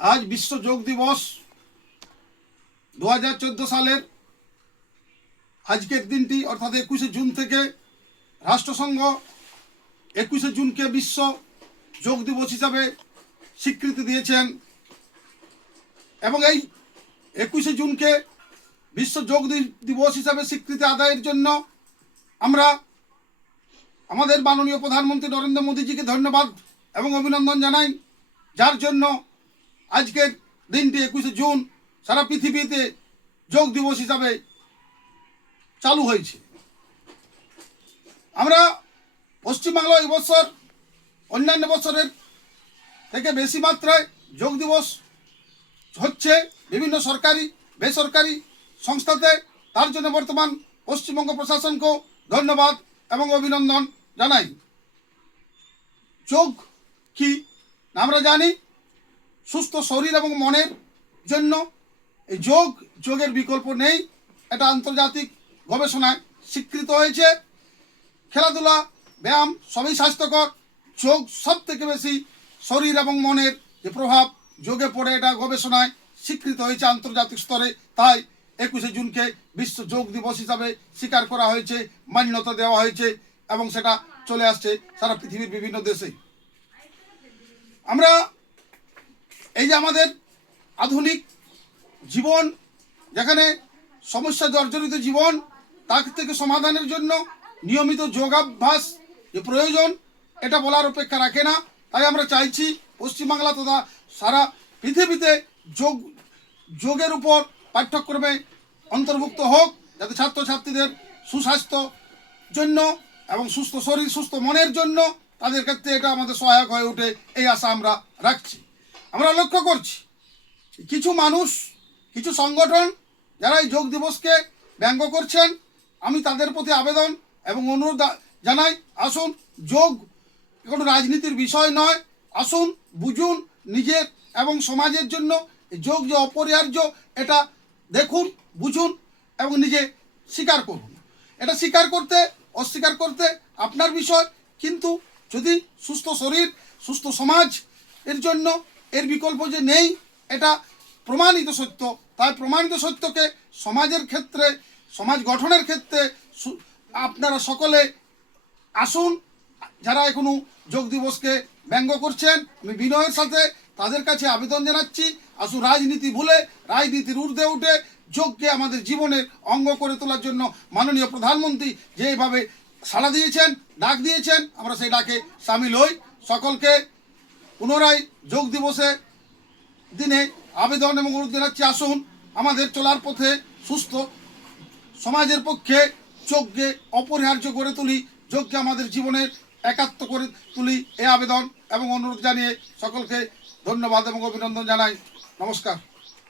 आज विश्व योग दिवस 2014 सालेर आजकेर दिनटी अर्थात 21 जून থেকে राष्ट्रसंघ 21 जून के विश्व योग दिवस हिसाবে স্বীকৃতি দিয়েছেন এবং এই 21 जून के विश्व योग दिवस हिसाবে স্বীকৃতি আদায়ের জন্য আমরা আমাদের মাননীয় প্রধানমন্ত্রী নরেন্দ্র মোদীজিকে ধন্যবাদ এবং অভিনন্দন জানাই, যার জন্য আজকের দিনটি 21 জুন সারা পৃথিবীতে যোগ দিবস হিসাবে চালু হয়েছে। আমরা পশ্চিমবাংলা এই বছর অন্যান্য বছরের থেকে বেশি মাত্রায় যোগ দিবস হচ্ছে বিভিন্ন সরকারি বেসরকারি সংস্থাতে। তার জন্য বর্তমান পশ্চিমবঙ্গ প্রশাসনকে ধন্যবাদ এবং অভিনন্দন জানাই। যোগ কি আমরা জানি, সুস্থ শরীর এবং মনের জন্য এই যোগের বিকল্প নেই। এটা আন্তর্জাতিক গবেষণায় স্বীকৃত হয়েছে। খেলাধুলা ব্যায়াম সবই স্বাস্থ্যকর, যোগ সব থেকে বেশি শরীর এবং মনের যে প্রভাব যোগে পড়ে এটা গবেষণায় স্বীকৃত হয়েছে আন্তর্জাতিক স্তরে। তাই 21 জুনকে বিশ্ব যোগ দিবস হিসাবে স্বীকার করা হয়েছে, মান্যতা দেওয়া হয়েছে এবং সেটা চলে আসছে সারা পৃথিবীর বিভিন্ন দেশে। আমরা এই যে আমাদের আধুনিক জীবন, যেখানে সমস্যা জর্জরিত জীবন, তার থেকে সমাধানের জন্য নিয়মিত যোগাভ্যাস যে প্রয়োজন এটা বলার অপেক্ষা রাখে না। তাই আমরা চাইছি পশ্চিমবাংলা তথা সারা পৃথিবীতে যোগের উপর পাঠ্যক্রমে অন্তর্ভুক্ত হোক, যাতে ছাত্রছাত্রীদের সুস্বাস্থ্য জন্য এবং সুস্থ শরীর সুস্থ মনের জন্য তাদের ক্ষেত্রে এটা আমাদের সহায়ক হয়ে ওঠে, এই আশা আমরা রাখছি। আমরা লক্ষ্য করছি কিছু মানুষ কিছু সংগঠন যারা এই যোগ দিবসকে ব্যঙ্গ করছেন। আমি তাদের প্রতি আবেদন এবং অনুরোধ জানাই, আসুন যোগ কোনো রাজনীতির বিষয় নয়। আসুন বুঝুন নিজের এবং সমাজের জন্য যোগ যে অপরিহার্য এটা দেখুন, বুঝুন এবং নিজে স্বীকার করুন। এটা স্বীকার করতে অস্বীকার করতে আপনার বিষয়, কিন্তু যদি সুস্থ শরীর সুস্থ সমাজ এর জন্য এর বিকল্প যে নেই এটা প্রমাণিত সত্য। তাই প্রমাণিত সত্যকে সমাজের ক্ষেত্রে সমাজ গঠনের ক্ষেত্রে আপনারা সকলে আসুন। যারা এখনো যোগ দিবসকে ব্যঙ্গ করছেন, আমি বিনয়ের সাথে তাদের কাছে আবেদন জানাচ্ছি, আসুন রাজনীতি ভুলে রাজনীতির ঊর্ধ্বে উঠে যোগকে আমাদের জীবনের অঙ্গ করে তোলার জন্য মাননীয় প্রধানমন্ত্রী যেভাবে সাড়া দিয়েছেন, ডাক দিয়েছেন, আমরা সেই ডাকে সামিল হই। সকলকে পুনরায় যোগ দিবসের দিনে আবেদন এবং অনুরোধ জানাচ্ছি, আসুন আমাদের চলার পথে সুস্থ সমাজের পক্ষে যোগকে অপরিহার্য করে তুলি, যোগকে আমাদের জীবনের একাত্ম করে তুলি। এই আবেদন এবং অনুরোধ জানিয়ে সকলকে ধন্যবাদ এবং অভিনন্দন জানাই। নমস্কার।